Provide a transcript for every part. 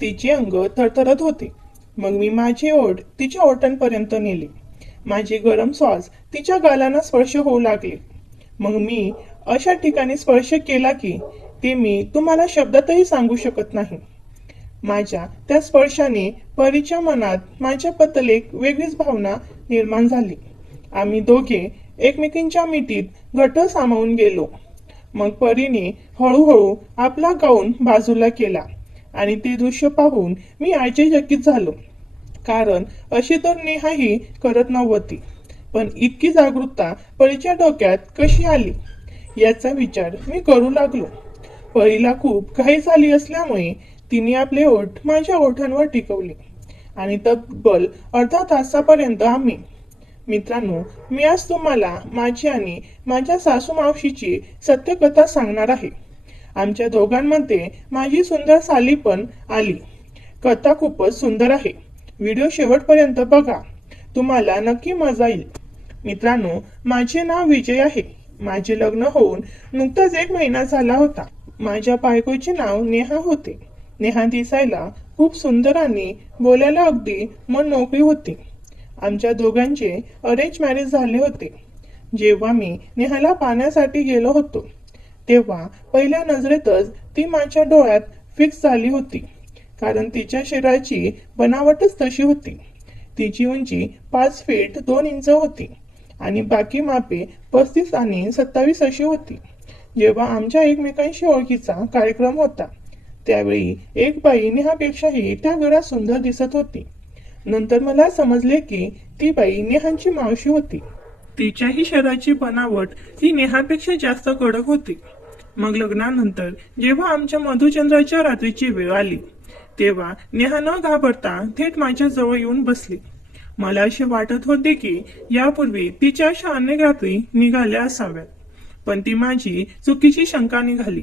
तिचे अंग थरथरत होते. मग मी माझी ओठ तिच्या ओठांपर्यंत नेली. माझे गरम श्वास तिच्या गालांना स्पर्श होऊ लागले. मग मी अशा ठिकाणी स्पर्श केला की ते मी तुम्हाला शब्दातही सांगू शकत नाही. माझ्या त्या स्पर्शाने परीच्या मनात माझ्याबद्दल एक वेगळीच भावना निर्माण झाली. आम्ही दोघे एकमेकींच्या मिठीत घट्ट सामावून गेलो. मग परीने हळूहळू आपला गाऊन बाजूला केला आणि ते दृश्य पाहून मी आश्चर्यचकित झालो. कारण अशी तर नेहाही करत नव्हती. पण इतकी जागरूकता परीच्या डोक्यात कशी आली याचा विचार मी करू लागलो. परीला खूप घाई झाली असल्यामुळे तिने आपले ओठ माझ्या ओठांवर टिकवले आणि तब्बल अर्धा तासापर्यंत आम्ही. मित्रांनो, मी आज तुम्हाला माझी आणि माझ्या सासू मावशीची सत्यकथा सांगणार आहे. आमच्या दोघांमध्ये माझी सुंदर साली पण आली. कथा खूपच सुंदर आहे. व्हिडिओ शेवटपर्यंत बघा, तुम्हाला नक्की मजा येईल. मित्रांनो, माझे नाव विजय आहे. माझे लग्न होऊन नुकताच 1 महिना झाला होता. माझ्या बायकोचे नाव नेहा होते. नेहा दिसायला खूप सुंदर आणि बोलायला अगदी मनमोकळी होती. आमच्या दोघांचे अरेंज मॅरेज झाले होते. जेव्हा मी नेहाला पाहण्यासाठी गेलो होतो तेव्हा पहिल्या नजरेतच ती माझ्या डोळ्यात फिक्स झाली होती. कारण तिच्या शरीराची बनावटच तशी होती. तिची उंची 5 फीट 2 इंच होती आणि बाकी मापे 35 आणि 27 अशी होती. जेव्हा आमच्या एकमेकांशी ओळखीचा कार्यक्रम होता त्यावेळी एक बाई नेहापेक्षाही त्या घरात सुंदर दिसत होती. नंतर मला समजले की ती बाई नेहांची मावशी होती. तिच्याही शरीराची बनावट ही नेहापेक्षा जास्त कडक होती. मग लग्नानंतर जेव्हा आमच्या मधुचंद्राच्या रात्रीची वेळ आली तेव्हा नेहा न घाबरता थेट माझ्या जवळ येऊन बसली. मला असे वाटत होते की यापूर्वी तिच्या अशा अनेक रात्री निघाल्या असाव्यात. पण ती माझी चुकीची शंका निघाली.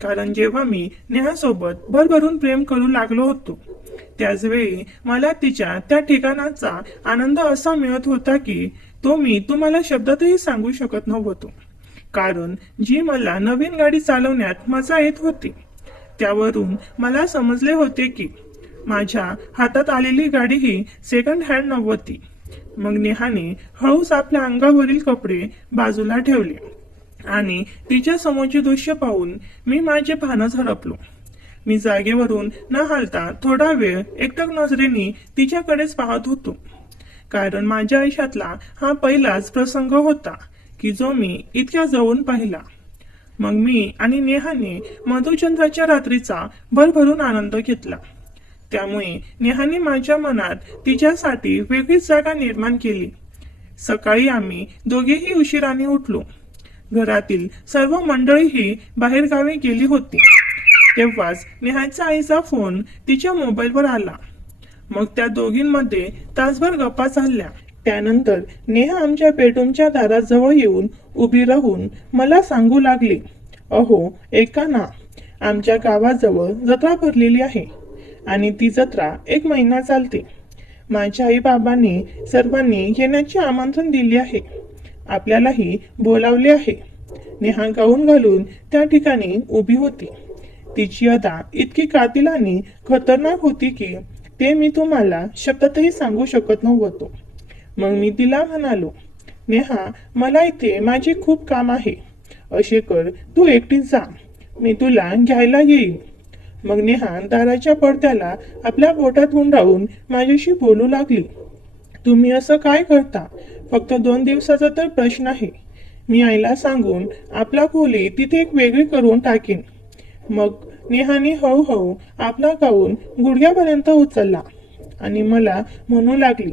कारण जेव्हा मी नेहासोबत भरभरून प्रेम करू लागलो होतो त्याच वेळी मला तिच्या त्या ठिकाणाचा आनंद असा मिळत होता की तो मी तुम्हाला शब्दातही सांगू शकत नव्हतो. कारण जी मला नवीन गाडी चालवण्यात मजा येत होती त्यावरून मला समजले होते की माझ्या हातात आलेली गाडी ही सेकंड हँड नव्हती. मग नेहाने हळूच आपल्या अंगावरील कपडे बाजूला ठेवले आणि तिच्या समोरचे दृश्य पाहून मी माझे भानच हरपलो. मी जागेवरून न हालता थोडा वेळ एकटक नजरेने तिच्याकडेच पाहत होतो. कारण माझ्या आयुष्यातला हा पहिलाच प्रसंग होता की जो मी इतक्या जवळून पाहिला. मग मी आणि नेहाने मधुचंद्राच्या रात्रीचा भरभरून आनंद घेतला. त्यामुळे नेहाने माझ्या मनात तिच्यासाठी वेगळीच जागा निर्माण केली. सकाळी आम्ही दोघेही उशिराने उठलो. घरातील सर्व मंडळीही बाहेरगावी गेली होती. तेव्हाच नेहाच्या आईचा फोन तिच्या मोबाईलवर आला. मग त्या दोघींमध्ये तासभर गप्पा चालल्या. त्यानंतर नेहा आमच्या बेडरूमच्या दाराजवळ येऊन उभी राहून मला सांगू लागली, अहो ऐका ना, आमच्या गावाजवळ जत्रा भरलेली आहे आणि ती जत्रा 1 महिना चालते. माझ्या आई बाबांनी सर्वांनी येण्याचे आमंत्रण दिले आहे. आपल्यालाही बोलावले आहे. नेहा गाऊन घालून त्या ठिकाणी उभी होती. तिची अदा इतकी कातिल आणि खतरनाक होती की ते मी तुम्हाला शब्दातही सांगू शकत नव्हतो. मग मी तिला म्हणालो, नेहा, मला इथे माझे खूप काम आहे. असे कर, तू एकटीच जा, मी तुला घ्यायला येईल. मग नेहा दाराच्या पडद्याला आपल्या बोटात गुंडाळून माझ्याशी बोलू लागली, तुम्ही असं काय करता? फक्त 2 दिवसाचा तर प्रश्न आहे. मी आईला सांगून आपला खोली तिथे एक वेगळी करून टाकीन. मग नेहाने हळूहळू आपला गाऊन गुडघ्यापर्यंत उचलला आणि मला म्हणू लागली,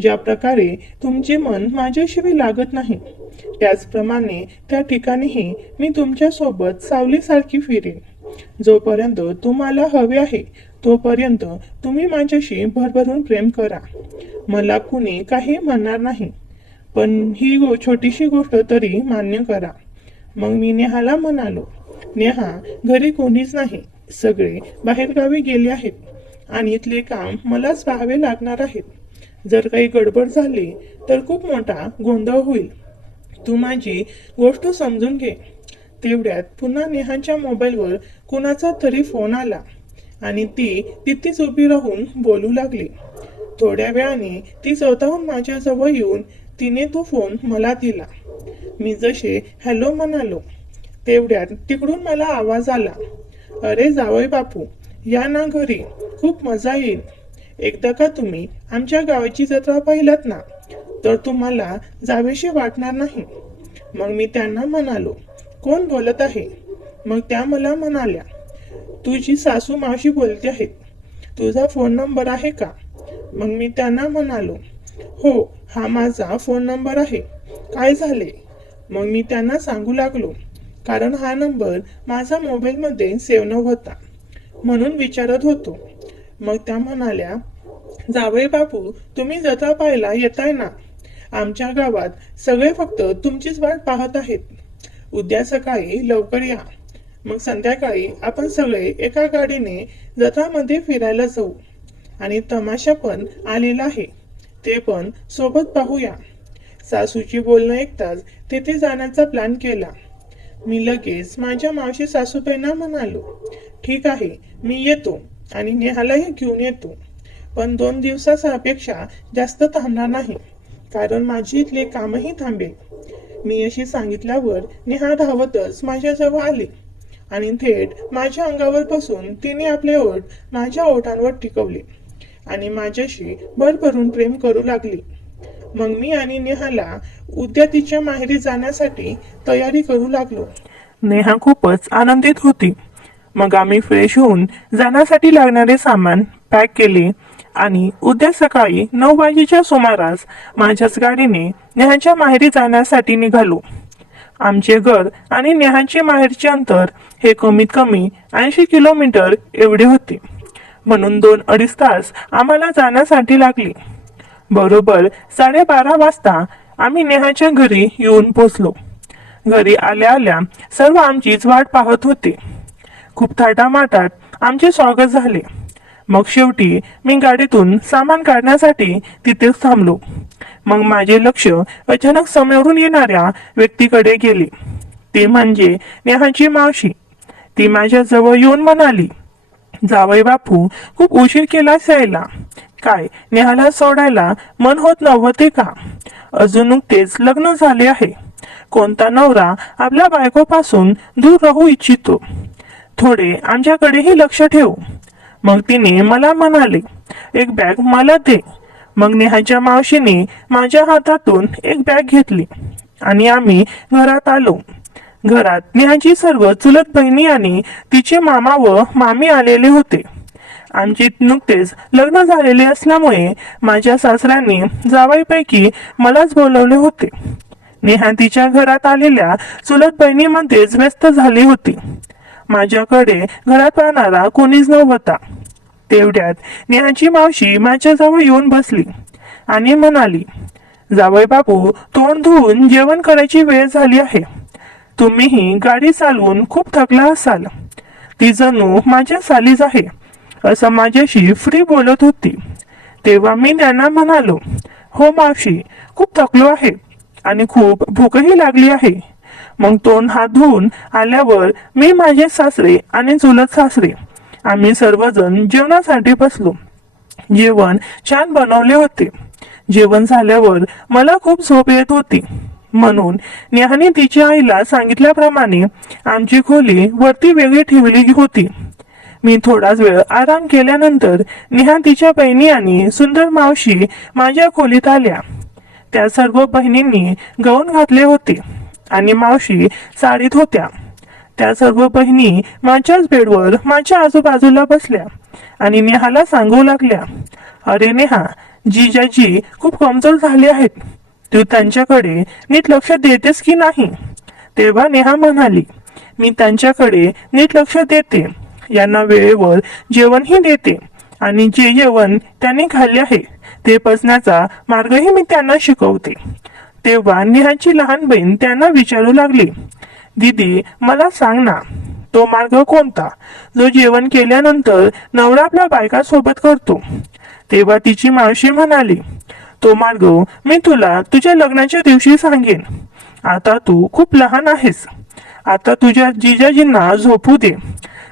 ज्या प्रकारे तुमचे मन माझ्याशिवाय लागत नाही त्याचप्रमाणे त्या ठिकाणीही मी तुमच्यासोबत सावलीसारखी फिरेन. जोपर्यंत तुम्हाला हवे आहे तोपर्यंत तुम्ही माझ्याशी भरभरून प्रेम करा. मला कुणी काही म्हणणार नाही, पण ही छोटीशी गोष्ट तरी मान्य करा. मग मी नेहाला म्हणालो, नेहा, घरी कोणीच नाही, सगळे बाहेरगावी गेले आहेत आणि इथले काम मलाच पाहावे लागणार आहेत. जर काही गडबड झाली तर खूप मोठा गोंधळ होईल. तू माझी गोष्ट समजून घे. तेवढ्यात पुन्हा नेहाच्या मोबाईलवर कुणाचा तरी फोन आला. आणि ती तिथेच उभी राहून बोलू लागली. थोड्या वेळाने ती स्वतःहून माझ्याजवळ येऊन तिने तो फोन मला दिला. मी जसे हॅलो म्हणालो तेवढ्यात तिकडून मला आवाज आला, अरे जावई बापू, या ना घरी, खूप मजा येईल. एकदा का तुम्ही आमच्या गावाची जत्रा पाहिलात ना तर तुम्हाला जावेशी वाटणार नाही. मग मी त्यांना म्हणालो, कोण बोलत आहे? मग त्या मला म्हणाल्या, तुझी सासू मावशी बोलते आहे. तुझा फोन नंबर आहे का? मग मी त्यांना म्हणालो, हो, हा माझा फोन नंबर आहे. काय झाले? मग मी त्यांना सांगू लागलो, कारण हा नंबर माझा मोबाईलमध्ये सेव्ह नव्हता म्हणून विचारत होतो. मग त्या म्हणाल्या, जावई बापू, तुम्ही जत्रा पाहायला येताय ना? आमच्या गावात सगळे फक्त तुमचीच वाट पाहत आहेत. उद्या सकाळी लवकर या. मग संध्याकाळी आपण सगळे एका गाडीने जत्रामध्ये फिरायला जाऊ. आणि तमाशा पण आलेला आहे, ते पण सोबत पाहूया. सासूची बोलणं ऐकताच तिथे जाण्याचा प्लॅन केला. मी लगेच माझ्या मावशी सासूबाईंना म्हणालो, ठीक आहे, मी येतो आणि नेहालाही घेऊन येतो. पण 2 दिवसापेक्षा जास्त थांबणार नाही, कारण माझी इथले कामही थांबेल. मी अशी सांगितल्यावर नेहा धावतच माझ्याजवळ आली आणि थेट माझ्या अंगावर बसून तिने आपले ओठ माझ्या ओठांवर टिकवले आणि माझ्याशी भरभरून प्रेम करू लागली. मग मी आणि नेहाला उद्या तिच्या माहेरी जाण्यासाठी तयारी करू लागलो. नेहा खूपच आनंदित होती. मग आम्ही फ्रेश होऊन जाण्यासाठी लागणारे सामान पॅक केले आणि उद्या सकाळी 9 वाजेच्या सुमारास माझ्याच गाडीने नेहाच्या माहेरी जाण्यासाठी निघालो. आमचे घर आणि नेहाचे माहेरचे अंतर हे कमीत कमी 80 किलोमीटर एवढे होते, म्हणून 2-2.5 तास आम्हाला जाण्यासाठी लागले. बरोबर 12:30 वाजता आम्ही नेहाच्या घरी येऊन पोचलो. घरी आल्या आल्या सर्व आमचीच वाट पाहत होते. खूप थाटामाटात आमचे स्वागत झाले. मग शेवटी मी गाडीतून सामान काढण्यासाठी तिथेच थांबलो. मग माझे लक्ष अचानक समोरून येणाऱ्या व्यक्तीकडे गेले. ते म्हणजे नेहाची मावशी. ती माझ्या जवळ येऊन म्हणाली, जावई बापू, खूप उशीर केलास यायला. काय नेहाला सोडायला मन होत नव्हते का? अजून नुकतेच लग्न झाले आहे. कोणता नवरा आपल्या बायकोपासून दूर राहू इच्छितो? थोडे आमच्याकडेही लक्ष ठेव. मग तिने मला म्हणाले, एक बॅग मला दे. मग नेहाच्या मावशीने माझ्या हातातून एक बॅग घेतली आणि आम्ही घरात आलो. घरात नेहाची सर्व चुलत बहिणी आणि तिचे मामा व मामी आलेले होते. आमचे नुकतेच लग्न झालेले असल्यामुळे माझ्या सासऱ्यांनी जावईपैकी मलाच बोलवले होते. नेहा तिच्या घरात आलेल्या चुलत बहिणीमध्येच व्यस्त झाली होती. माझ्याकडे घरात पाहणारा कोणीच नव्हता. तेवढ्यात नेहाची मावशी माझ्याजवळ येऊन बसली आणि म्हणाली, जावई बापू, तोंड धुवून जेवण करायची वेळ झाली आहे. तुम्हीही गाडी चालवून खूप थकला असाल. ती जणू माझ्या सालीच आहे असं माझ्याशी फ्री बोलत होती. तेव्हा मी त्यांना म्हणालो, हो मावशी, खूप थकलो आहे आणि खूप भूकही लागली आहे. मग तोंड हात धुवून आल्यावर मी, माझे सासरे आणि चुलत सासरे आम्ही सर्वजण जेवणासाठी बसलो. जेवण छान बनवले होते. जेवण झाल्यावर मला खूप झोप येत होती, म्हणून नेहाने तिच्या आईला सांगितल्याप्रमाणे आमची खोली वरती वेगळी ठेवली होती. मी थोडाच वेळ आराम केल्यानंतर नेहा, तिच्या बहिणी आणि सुंदर मावशी माझ्या खोलीत आल्या. त्या सर्व बहिणींनी गाऊन घातले होते आणि मावशी साडीत होत्या. त्या सर्व बहिणी माझ्याच बेडवर माझ्या आजूबाजूला बसल्या आणि नेहाला सांगू लागल्या, अरे नेहा, जिजाजी खूप कमजोर झाले आहेत. तू त्यांच्याकडे नीट लक्ष देतेस की नाही? तेव्हा नेहा म्हणाली, मी त्यांच्याकडे नीट लक्ष देते. यांना वेळेवर जेवणही देते आणि जे जेवण त्यांनी खाल्ले आहे ते पचण्याचा मार्गही मी त्यांना शिकवते. तेव्हा नेहाची लहान बहीण त्यांना विचारू लागली, दीदी, मला सांग ना, तो मार्ग कोणता जो जेवण केल्यानंतर नवरा आपल्या बायकासोबत करतो? तेव्हा तिची मावशी म्हणाली, तो मार्ग मी तुला तुझ्या लग्नाच्या दिवशी सांगेन. आता तू खूप लहान आहेस. आता तुझ्या जिजाजींना झोपू दे.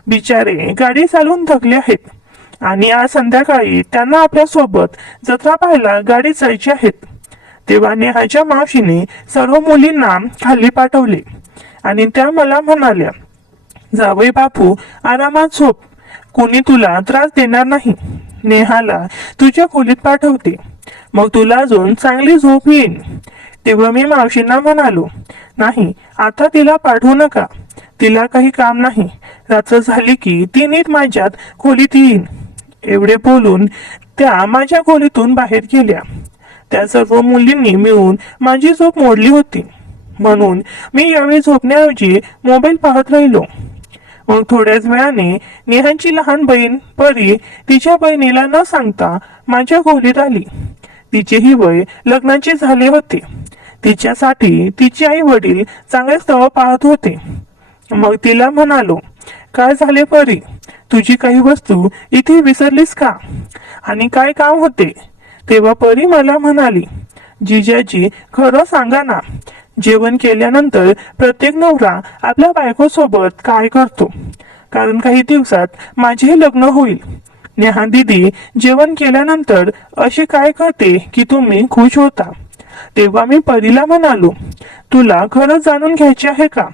बिचारे गाडी चालवून थकले आहेत आणि आज संध्याकाळी त्यांना आपल्या सोबत जत्रा पाहायला गाडीत जायची आहेत. तेव्हा नेहाच्या मावशीने सर्व मुलींना खाली पाठवले आणि त्या मला म्हणाल्या, जावई बापू आरामात झोप, कोणी तुला त्रास देणार नाही. नेहाला तुझ्या खोलीत पाठवते, मग तुला अजून चांगली झोप येईल. तेव्हा मी मावशींना म्हणालो, नाही आता तिला पाठवू नका, तिला काही काम नाही, रात्र झाली की ती नीट माझ्यात खोलीत येईल. एवढे बोलून त्या माझ्या खोलीतून बाहेर गेल्या. त्या सर्व मुलींनी मिळून माझी झोप मोडली होती, म्हणून मी यावेळी झोपण्याऐवजी मोबाईल पाहत राहिलो. मग थोड्याच वेळाने नेहाची लहान बहीण परी तिच्या बहिणीला न सांगता माझ्या खोलीत आली. तिचेही वय लग्नाचे झाले होते. तिच्यासाठी तिचे आई वडील चांगले स्थळ पाहत होते. मग तिला म्हणालो, काय झाले परी, तुझी काही वस्तू इथे विसरलीस का आणि काय काम होते. तेव्हा परी मला म्हणाली, जिजाजी खरं सांगा ना, जेवण केल्यानंतर प्रत्येक नवरा आपल्या बायकोसोबत काय करतो, कारण काही दिवसात माझे लग्न होईल. नेहा दीदी जेवण केल्यानंतर असे काय करते की तुम्ही खुश होता. तेव्हा मी परीला म्हणालो, तुला खरं जाणून घ्यायचे आहे का,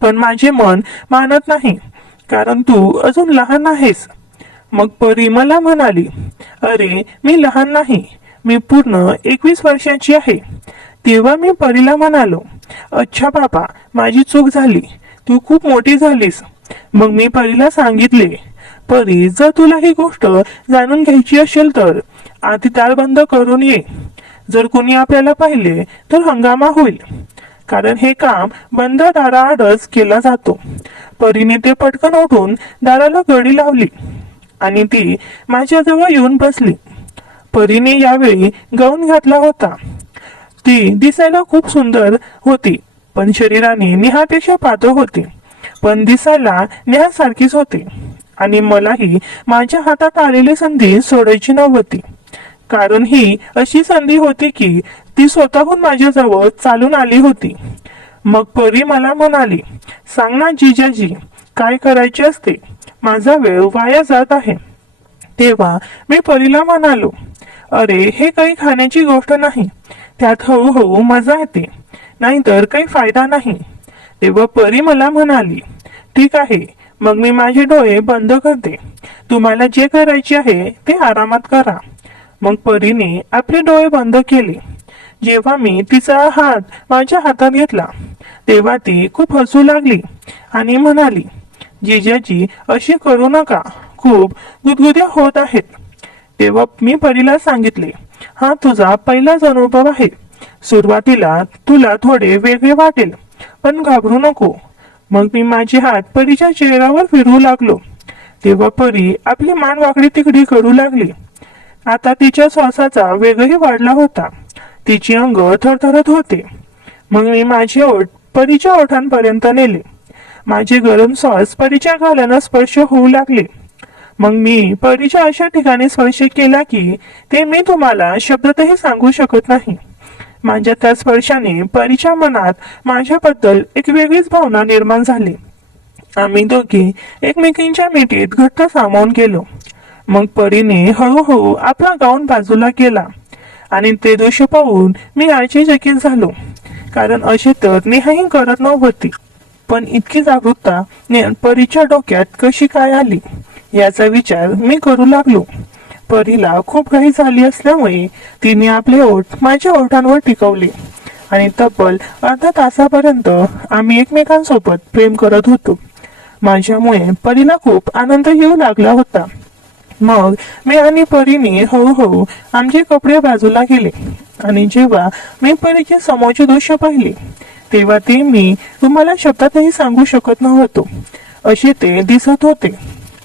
पण माझे मन मानत नाही, कारण तू अजून लहान आहेस. मग परी मला म्हणाली, अरे मी लहान नाही, मी पूर्ण 21 वर्षाची आहे. तेव्हा मी परीला म्हणालो, अच्छा बाबा, माझी चूक झाली, तू खूप मोठी झालीस. मग मी परीला सांगितले, परी जर तुला ही गोष्ट जाणून घ्यायची असेल तर आधी दार बंद करून ये. जर कोणी आपल्याला पाहिले तर हंगामा होईल, कारण हे काम बंद दाराआडच केला जातो. परीने ते पटकन उठून दाराला गडी लावली आणि ती माझ्याजवळ येऊन बसली. परीने यावेळी गाऊन घातला होता. ती दिसायला खूप सुंदर होती, पण शरीराने नेहापेक्षा पातळ होती, पण दिसायला नेहासारखीच होती. आणि मलाही माझ्या हातात आलेली संधी सोडायची नव्हती, कारण ही अशी संधी होती की ती स्वतःहून माझ्याजवळ चालून आली होती. मग परी मला म्हणाली, सांग ना जिजाजी, काय करायचे असते, माझा वेळ वाया जात आहे. तेव्हा मी परीला म्हणालो, अरे हे काही खाण्याची गोष्ट नाही, त्यात हळूहळू मजा येते, नाहीतर काही फायदा नाही. तेव्हा परी मला म्हणाली, ठीक आहे, मग मी माझे डोळे बंद करते, तुम्हाला जे करायचे आहे ते आरामात करा. मग परीने आपले डोळे बंद केले. जेव्हा मी तिचा हात माझ्या हातात घेतला तेव्हा ती खूप हसू लागली आणि म्हणाली, जिजाजी अशी करू नका, खूप गुदगुद्या होत आहेत. तेव्हा मी परीला सांगितले, हा तुझा पहिलाच अनुभव आहे, सुरुवातीला तुला थोडे वेगळे वाटेल, पण घाबरू नको. मग मी माझे हात परीच्या चेहऱ्यावर फिरवू लागलो. तेव्हा परी आपली मान वाकडी तिकडी करू लागली. आता तिच्या श्वासाचा वेगही वाढला होता, तिचे अंग थरथरत होते. मग मी माझे ओठ परीच्या ओठांपर्यंत नेले. माझे गरम श्वास परीच्या गालांना स्पर्श होऊ लागले. मग मी परीच्या अशा ठिकाणी स्पर्श केला की ते मी तुम्हाला शब्दातही सांगू शकत नाही. माझ्या त्या स्पर्शाने परीच्या मनात माझ्याबद्दल एक वेगळीच भावना निर्माण झाली. आम्ही दोघे एकमेकींच्या मिठीत घट्ट सामावून गेलो. मग परीने हळूहळू आपला गाऊन बाजूला केला आणि ते दृश्य पाहून मी आश्चर्यचकित झालो, कारण असे तर नेहाही करत नव्हती. पण इतकी जागरूकता परीच्या डोक्यात कशी काय आली याचा विचार मी करू लागलो. परीला खूप घाई झाली असल्यामुळे तिने आपले ओठ माझ्या ओठांवर टिकवले आणि तब्बल अर्धा तासापर्यंत आम्ही एकमेकांसोबत प्रेम करत होतो. माझ्यामुळे परीला खूप आनंद येऊ लागला होता. मग मी आणि परीने हळूहळू आमचे कपडे बाजूला केले आणि जेव्हा मी परीचे समोरचे दृश्य पाहिले तेव्हा ते मी तुम्हाला शब्दातही सांगू शकत नव्हतो, असे ते दिसत होते.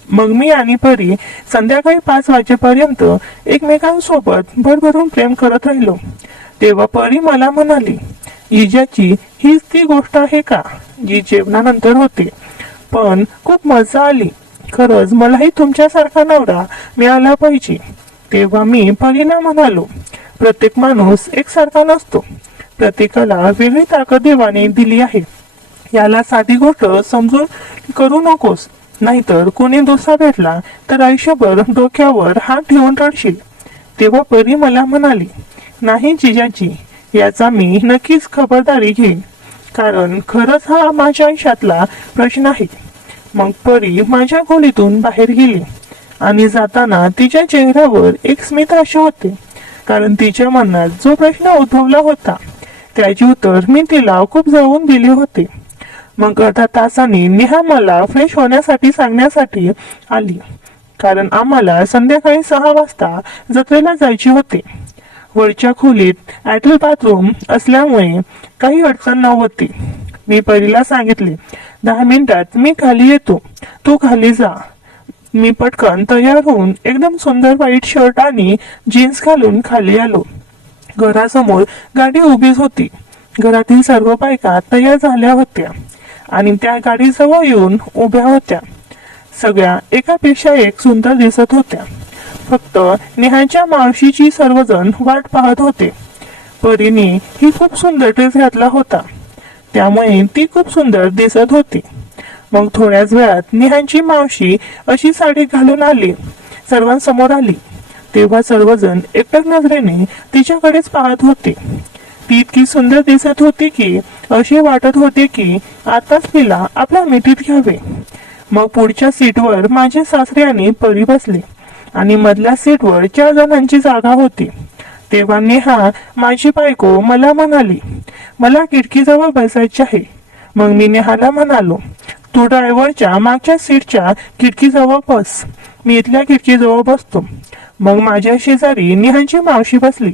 मग मी आणि परी संध्याकाळी 5 वाजेपर्यंत एकमेकांसोबत भरभरून प्रेम करत राहिलो. तेव्हा परी मला म्हणाली, जिजाची हीच ती गोष्ट आहे का जी जेवणानंतर होते, पण खूप मजा आली, खरंच मलाही तुमच्यासारखा नवरा मिळाला पाहिजे. तेव्हा मी परीला म्हणालो, प्रत्येक माणूस एकसारखा नसतो, प्रत्येकाला वेगळी ताकद देवाने दिली आहे, याला साधी गोष्ट समजून करू नकोस. नाहीतर कोणी दुसरा भेटला तर आयुष्यभर डोक्यावर हात ठेवून रडशील. तेव्हा परी मला म्हणाली, नाही जिजाजी, याचा मी नक्कीच खबरदारी घेईन, कारण खरंच हा माझ्या आयुष्यातला प्रश्न आहे. मग परी माझ्या खोलीतून बाहेर गेली आणि जाताना तिच्या चेहऱ्यावर एक स्मित हास्य होते, कारण तिच्या मनात जो प्रश्न उद्भवला होता त्याचे उत्तर मी तिला खूप जवळून दिले होते. मग अर्धा तासाने नेहा मला फ्रेश होण्यासाठी सांगण्यासाठी आली, कारण आम्हाला संध्याकाळी 6 वाजता जत्रेला जायचे होते. वरच्या खोलीत अटॅच बाथरूम असल्यामुळे काही अडचण नव्हती. मी परीला सांगितले, 10 मिनिटात मी खाली येतो, तू खाली जा. मी पटकन तयार होऊन एकदम सुंदर व्हाईट शर्ट आणि जीन्स घालून खाली आलो. घरासमोर गाडी उभीच होती. घरातील सर्व बायका तयार झाल्या होत्या आणि त्या गाडीजवळ येऊन उभ्या होत्या. सगळ्या एकापेक्षा एक सुंदर दिसत होत्या. फक्त नेहाच्या मावशीची सर्वजण वाट पाहत होते. परीने ही खूप सुंदर ड्रेस घातला होता, त्यामुळे ती खूप सुंदर दिसत होती. मग थोड्याच वेळात नेहाची मावशी अशी साडी घालून आली, सर्वांसमोर आली. तेव्हा सर्वजण एकटक नजरेने तिच्याकडेच पाहत होते. ती इतकी सुंदर दिसत होती की असे वाटत होते की आताच तिला आपल्या मिठीत घ्यावे. मग पुढच्या सीटवर माझे सासरे आणि परी बसले आणि मधल्या सीटवर 4 जणांची जागा होती. तेव्हा नेहा माझी बायको मला म्हणाली, मला खिडकीजवळ बसायचे आहे. मग मी नेहाला म्हणालो, तू ड्रायव्हरच्या मागच्या सीटच्या खिडकीजवळ बस, मी इथल्या खिडकीजवळ बसतो. मग माझ्या शेजारी नेहाची मावशी बसली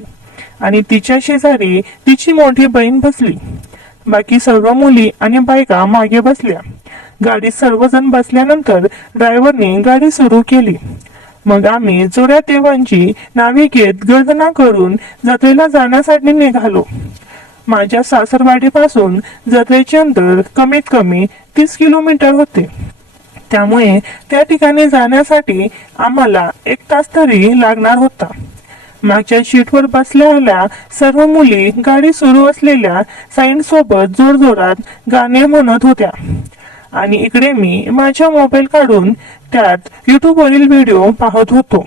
आणि तिच्या शेजारी तिची मोठी बहीण बसली. बाकी सर्व मुली आणि बायका मागे बसल्या. गाडीत सर्वजण बसल्यानंतर ड्रायव्हरने गाडी सुरू केली. मग आम्ही जोड्या देवांची नावे घेत गर्जना करून जत्रेला जाण्यासाठी निघालो. माझ्या सासरवाडीपासून जत्रेचे अंतर कमीत कमी 30 किलोमीटर होते, त्यामुळे त्या ठिकाणी जाण्यासाठी आम्हाला 1 तास तरी लागणार होता. मागच्या सीटवर बसलेल्या सर्व मुली गाडी सुरू असलेल्या साईन सोबत जोरजोरात गाणे म्हणत होत्या आणि इकडे मी माझा मोबाईल काढून त्यात युट्यूबवरील व्हिडिओ पाहत होतो.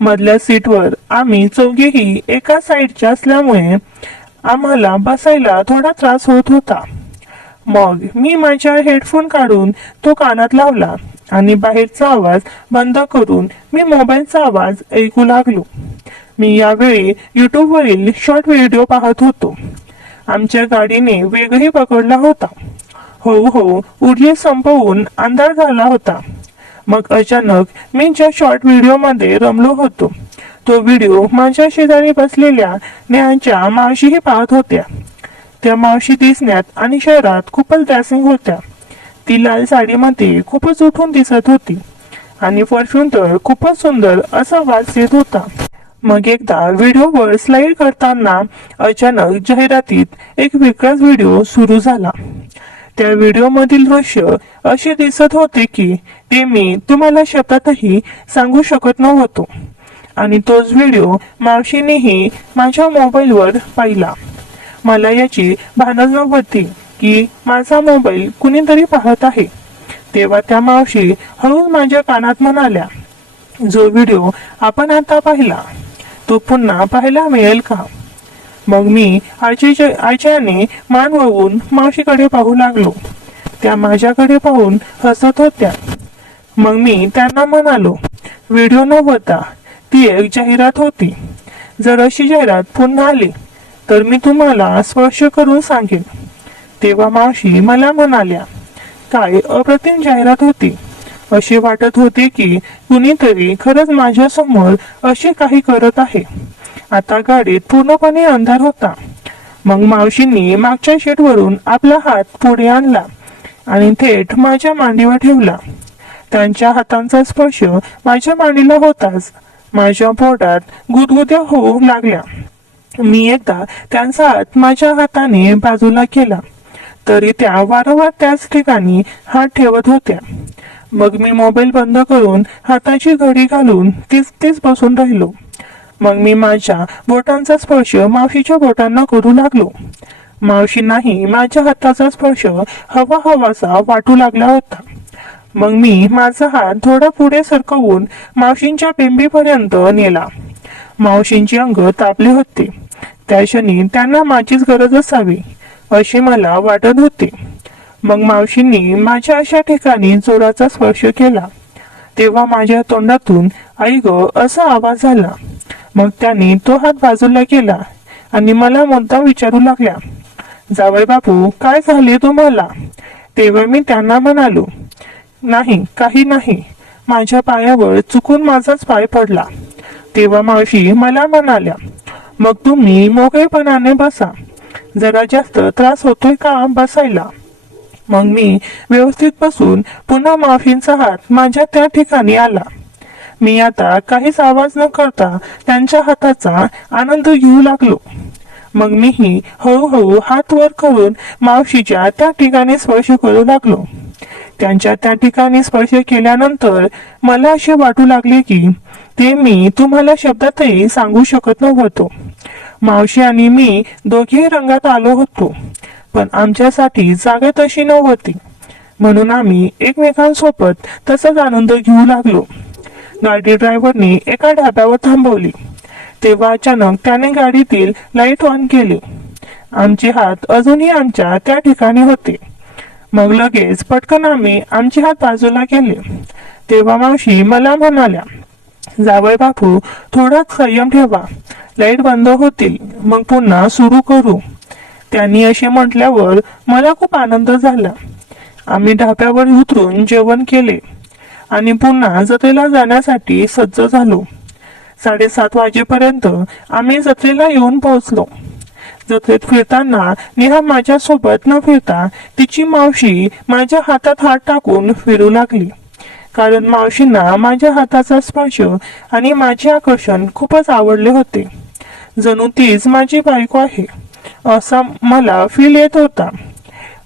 मधल्या सीटवर आम्ही चौघेही एका साईडच्या असल्यामुळे आम्हाला बसायला थोडा त्रास होत होता. मग मी माझा हेडफोन काढून तो कानात लावला आणि बाहेरचा आवाज बंद करून मी मोबाईलचा आवाज ऐकू लागलो. मी यावेळी युट्यूबवरील शॉर्ट व्हिडिओ पाहत होतो. आमच्या गाडीने वेगही पकडला होता. हो उर्जे संपवून अंधार झाला होता. मग अचानक मी ज्या शॉर्ट व्हिडिओमध्ये रमलो होतो तो व्हिडिओ माझ्या शेजारी बसलेल्या नेहाच्या मावशीही पाहत होत्या. त्या मावशी दिसण्यात आणि शहरात खूपच ड्रेसिंग होत्या. ती लाल साडीमध्ये खूपच उठून दिसत होती आणि परफ्यूम तर खूपच सुंदर असा वास येत होता. मग एकदा व्हिडिओवर स्लाइड करताना अचानक जाहिरातीत एक वेगळाच व्हिडिओ सुरू झाला. त्या व्हिडिओमधील दृश्य असे दिसत होते की ते मी तुम्हाला शब्दातही सांगू शकत नव्हतो. आणि तोच व्हिडिओ मावशीनेही माझ्या मोबाईलवर पाहिला. मला याची भानच नव्हती की माझा मोबाईल कुणीतरी पाहत आहे. तेव्हा त्या मावशी हळूच माझ्या कानात म्हणाल्या, जो व्हिडिओ आपण आता पाहिला तो पुन्हा पाहायला मिळेल का? मग मी आज्याने मान वळवून मावशीकडे पाहू लागलो. त्या माझ्याकडे पाहून हसत होत्या. मग मी त्यांना म्हणालो, व्हिडिओ नव्हता, ती एक जाहिरात होती. जर अशी जाहिरात पुन्हा आली तर मी तुम्हाला स्पर्श करून सांगेन. तेव्हा मावशी मला म्हणाल्या, काय अप्रतिम जाहिरात होती. असे वाटत होते की कुणीतरी खरंच माझ्या समोर असे काही करत आहे. आता गाडीत पूर्णपणे अंधार होता. मग मावशींनी मागच्या सीटवरून आपला हात पुढे आणला आणि थेट माझ्या मांडीवर ठेवला. त्यांच्या हातांचा स्पर्श माझ्या मांडीला होताच माझ्या पोटात गुदगुद्या होऊ लागल्या. मी एकदा त्यांचा हात माझ्या हाताने बाजूला केला तरी त्या वारंवार त्याच ठिकाणी हात ठेवत होत्या. मग मी मोबाईल बंद करून हाताची घडी घालून तीच बसून राहिलो. मग मी माझ्या बोटांचा स्पर्श मावशीच्या बोटांना करू लागलो. मावशींनाही माझ्या हाताचा स्पर्श हवासा वाटू लागला होता. मग मी माझा हात थोडा पुढे सरकवून मावशींच्या बेंबीपर्यंत नेला. मावशींचे अंग तापले होते. त्या क्षणी त्यांना माझीच गरज असावी असे मला वाटत होते. मग मावशींनी माझ्या अशा ठिकाणी जोराचा स्पर्श केला. तेव्हा माझ्या तोंडातून आई ग असा आवाज झाला. मग त्याने तो हात बाजूला केला आणि मला मुद्दाम विचारू लागल्या, जावई बापू काय झाले तुम्हाला? तेव्हा मी त्यांना म्हणालो, नाही काही नाही, माझ्या पायावर चुकून माझाच पाय पडला. तेव्हा मावशी मला म्हणाल्या, मग तुम्ही मोकळेपणाने बसा, जरा जास्त त्रास होतोय का बसायला? मग मी व्यवस्थित बसून पुन्हा मावशींचा हात माझ्या त्या ठिकाणी आला. मी आता काहीच आवाज न करता त्यांच्या हाताचा आनंद घेऊ लागलो. मग मीही हळूहळू हात वर करून मावशीच्या त्या ठिकाणी स्पर्श करू लागलो. त्यांच्या त्या ठिकाणी स्पर्श केल्यानंतर मला असे वाटू लागले की ते मी तुम्हाला शब्दातही सांगू शकत नव्हतो. मावशी आणि मी दोघेही रंगात आलो होतो, पण आमच्यासाठी जागा तशी नव्हती, म्हणून आम्ही एकमेकांसोबत तसाच आनंद घेऊ लागलो. गाडी ड्रायव्हरने एका ढाब्यावर थांबवली. तेव्हा अचानक त्याने गाडीतील लाईट ऑन केले. आमचे हात अजूनही आमच्या त्या ठिकाणी होते. मग लगेच पटकन आम्ही आमचे हात बाजूला केले. तेव्हा मावशी मला म्हणाल्या, जावई बापू थोडा संयम ठेवा, लाईट बंद होतील मग पुन्हा सुरू करू. त्यांनी असे म्हटल्यावर मला खूप आनंद झाला. आम्ही ढाब्यावर उतरून जेवण केले आणि पुन्हा जत्रेला जाण्यासाठी सज्ज झालो. 7:30 वाजेपर्यंत आम्ही जत्रेला येऊन पोहोचलो. जत्रेत फिरताना नेहा माझ्या सोबत न फिरता तिची मावशी माझ्या हातात हात टाकून फिरू लागली, कारण मावशींना माझ्या हाताचा स्पर्श आणि माझे आकर्षण खूपच आवडले होते. जणू तीच माझी बायको आहे असा मला फील येत होता.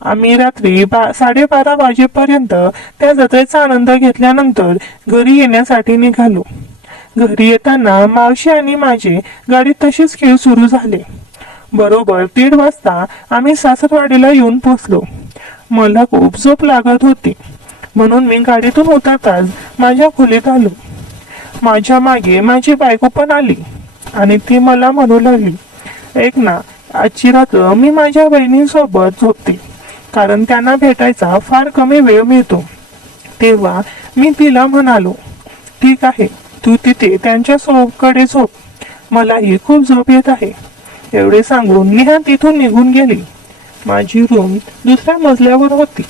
आम्ही रात्री 12:30 वाजेपर्यंत त्या जत्रेचा आनंद घेतल्यानंतर घरी येण्यासाठी निघालो. घरी येताना मावशी आणि माझे गाडीत तसेच खेळ सुरू झाले. बरोबर 1:30 वाजता आम्ही सासरवाडीला येऊन पोहोचलो. मला खूप झोप लागत होती, म्हणून मी गाडीतून उतरताच माझ्या खोलीत आलो. माझ्या मागे माझी बायको पण आली आणि ती मला म्हणू लागली, ऐक ना, आजची रात्र मी माझ्या बहिणींसोबत झोपते, कारण त्यांना भेटायचा फार कमी वेळ मिळतो. तेव्हा मी तिला म्हणालो, ठीक आहे, तू तिथे त्यांच्या सोबकडे झोप, मलाही खूप झोप येत आहे. एवढे सांगून नेहा तिथून निघून गेली. माझी रूम दुसऱ्या मजल्यावर होती.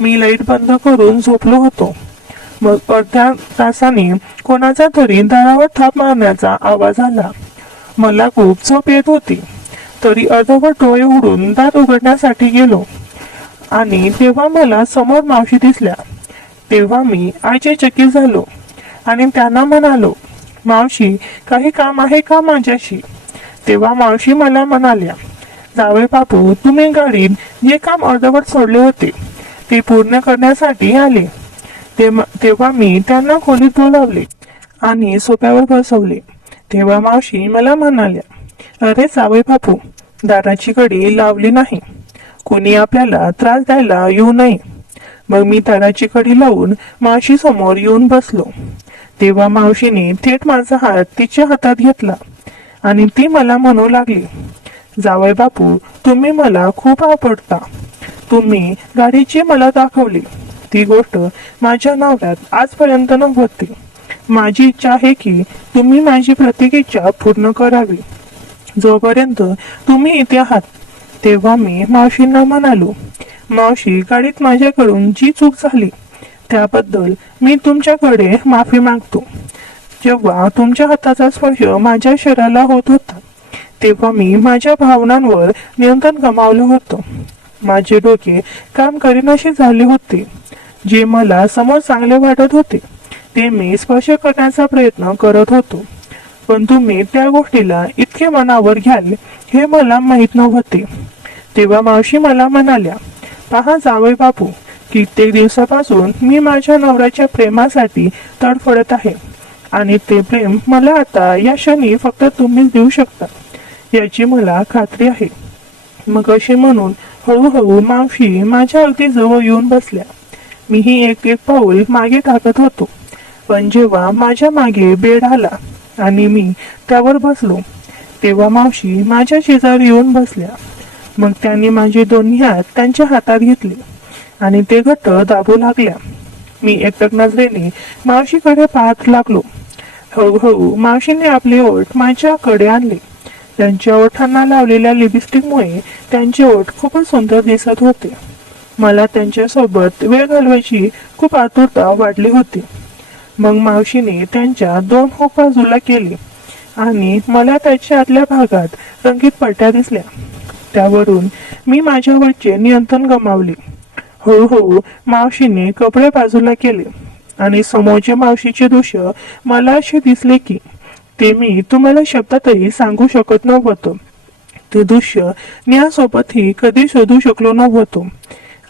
मी लाईट बंद करून झोपलो होतो. मग अर्ध्या तासाने कोणाचा तरी दारावर थाप मारण्याचा आवाज आला. मला खूप झोप येत होती, तरी अर्धवट डोळे उघडून दार उघडण्यासाठी गेलो आणि तेव्हा मला समोर मावशी दिसल्या. तेव्हा मी आश्चर्यचकित झालो आणि त्यांना म्हणालो, मावशी काही काम आहे का माझ्याशी? तेव्हा मावशी मला म्हणाल्या, जावई बापू तुम्ही गाडीत जे काम अर्धवट सोडले होते ते पूर्ण करण्यासाठी आले. तेव्हा मी त्यांना खोलीत बोलावले आणि सोफ्यावर बसवले. तेव्हा मावशी मला म्हणाल्या, अरे जावई बापू, दाराची कडी लावली नाही, कोणी आपल्याला त्रास द्यायला येऊ नये. मग मी दाराची कडी लावून मावशी समोर येऊन बसलो. तेव्हा मावशीने थेट माझा हात तिच्या हातात घेतला आणि ती मला म्हणू लागली, जावई बापू तुम्ही मला खूप आवडता. तुम्ही गाडीची मला दाखवली, ती गोष्ट माझ्या नवऱ्यात आजपर्यंत नव्हती. माझी इच्छा आहे की तुम्ही माझी प्रत्येक इच्छा पूर्ण करावी. जोपर्यंत तुम्ही इथे आहात. तेव्हा मी मावशींना म्हणालो, मावशी गाडीत माझ्याकडून जी चूक झाली त्याबद्दल मी तुमच्याकडे माफी मागतो. जेव्हा तुमच्या हाताचा स्पर्श माझ्या शरीराला होत होता तेव्हा मी माझ्या भावनांवर नियंत्रण गमावलं होतं. माझे डोके काम करीनासे झाले होते. जे मला समोर चांगले वाटत होते ते मी स्पर्श करण्याचा प्रयत्न करत होतो, पण तुम्ही त्या गोष्टीला इतके मनावर घ्याल हे मला माहीत नव्हते. तेव्हा मावशी मला म्हणाल्या, पहा जावई बापू, कित्येक दिवसापासून मी माझ्या नवऱ्याच्या प्रेमासाठी तडफडत आहे आणि ते प्रेम मला आता या क्षणी फक्त तुम्हीच देऊ शकता याची मला खात्री आहे. मग असे म्हणून हळूहळू मावशी माझ्या अगदी जवळ येऊन बसल्या. मीही एक एक पाऊल मागे टाकत होतो. पण जेव्हा माझ्या मागे बेड आला आणि मी त्यावर बसलो, तेव्हा मावशी माझ्या शेजारी येऊन बसल्या. मग त्यांनी माझे दोन्ही हात त्यांच्या हातात घेतले आणि ते घट्ट दाबू लागल्या. मी एकटक नजरेने मावशीकडे पाहत लागलो. हळूहळू मावशीने आपले ओठ माझ्याकडे आणले. त्यांच्या ओठांना लावलेल्या लिपस्टिकमुळे त्यांचे ओठ खूपच सुंदर दिसत होते. मला त्यांच्यासोबत वेळ घालवायची खूप आतुरता वाटली होती. मग मावशीने त्यांच्या दोन हुक बाजूला केले आणि मला त्याच्या आतल्या भागात रंगीत पट्ट्या दिसल्या. त्यावरून मी माझ्यावरचे नियंत्रण गमावले. हळूहळू मावशीने कपडे बाजूला केले आणि समोरचे मावशीचे दृश्य मला असे दिसले की ते मी तुम्हाला शब्दातही सांगू शकत नव्हतो. ते दृश्य नेहासोबतही कधी शोधू शकलो नव्हतो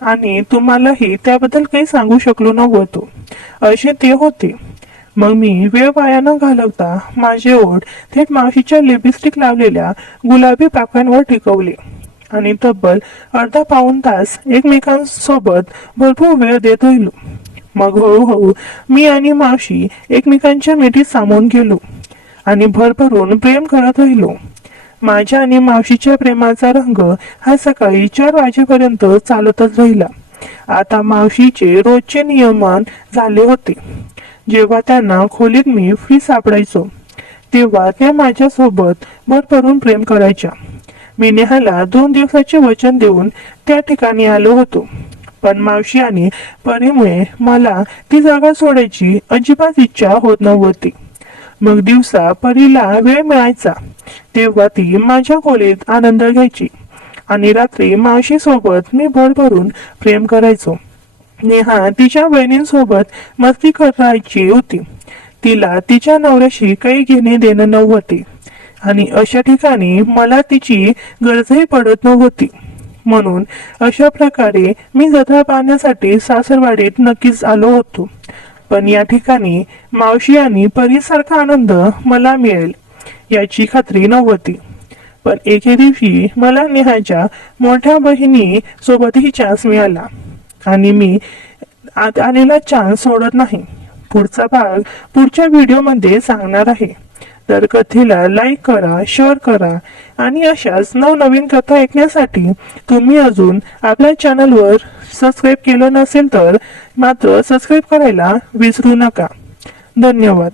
आणि तुम्हालाही त्याबद्दल काही सांगू शकलो नव्हतो. असे ते होते. मग मी वेळ वाया न घालवता माझे ओठ थेट मावशीच्या लिपस्टिक लावलेल्या गुलाबी पाकळ्यांवर टिकवले आणि तब्बल अर्धा पाऊण तास एकमेकांसोबत भरपूर वेळ देत राहिलो. मग हळूहळू मी आणि मावशी एकमेकांच्या मिठीत सामावून गेलो आणि भरभरून प्रेम करत राहिलो. माझ्या आणि मावशीच्या प्रेमाचा रंग हा सकाळी 4 वाजेपर्यंत चालतच राहिला. आता मावशीचे रोजचे नियमन झाले होते. जेव्हा त्यांना खोलीत मी फ्री सापडायचो तेव्हा त्या माझ्यासोबत भरभरून प्रेम करायच्या. मी नेहाला 2 दिवसाचे वचन देऊन त्या ठिकाणी आलो होतो, पण मावशी आणि परीमुळे मला ती जागा सोडायची अजिबात इच्छा होत नव्हती. मग दिवसा परीला वेळ मिळायचा तेव्हा ती माझ्या खोलीत आनंद घ्यायची आणि रात्री मावशी सोबत मी भरभरून प्रेम करायचो. नेहा तिच्या बहिणींसोबत मस्ती करायची होती. तिला तिच्या नवऱ्याशी काही घेणे देणं नव्हते आणि अशा ठिकाणी मला तिची गरजही पडत नव्हती. म्हणून अशा प्रकारे मी जत्रा पाहण्यासाठी सासरवाडीत नक्कीच आलो होतो. पण या ठिकाणी मावशी आणि परीसारखा आनंद मला मिळेल याची खात्री नव्हती. पण एके दिवशी मला नेहाच्या मोठ्या बहिणी सोबतही चान्स मिळाला आणि मी आलेला चान्स सोडत नाही. पुढचा भाग पुढच्या व्हिडिओमध्ये सांगणार आहे. तर कथेला लाईक करा, शेअर करा आणि अशाच नवनवीन कथा ऐकण्यासाठी तुम्ही अजून आपल्या चॅनलवर सबस्क्राईब केलं नसेल तर मात्र सबस्क्राईब करायला विसरू नका. धन्यवाद.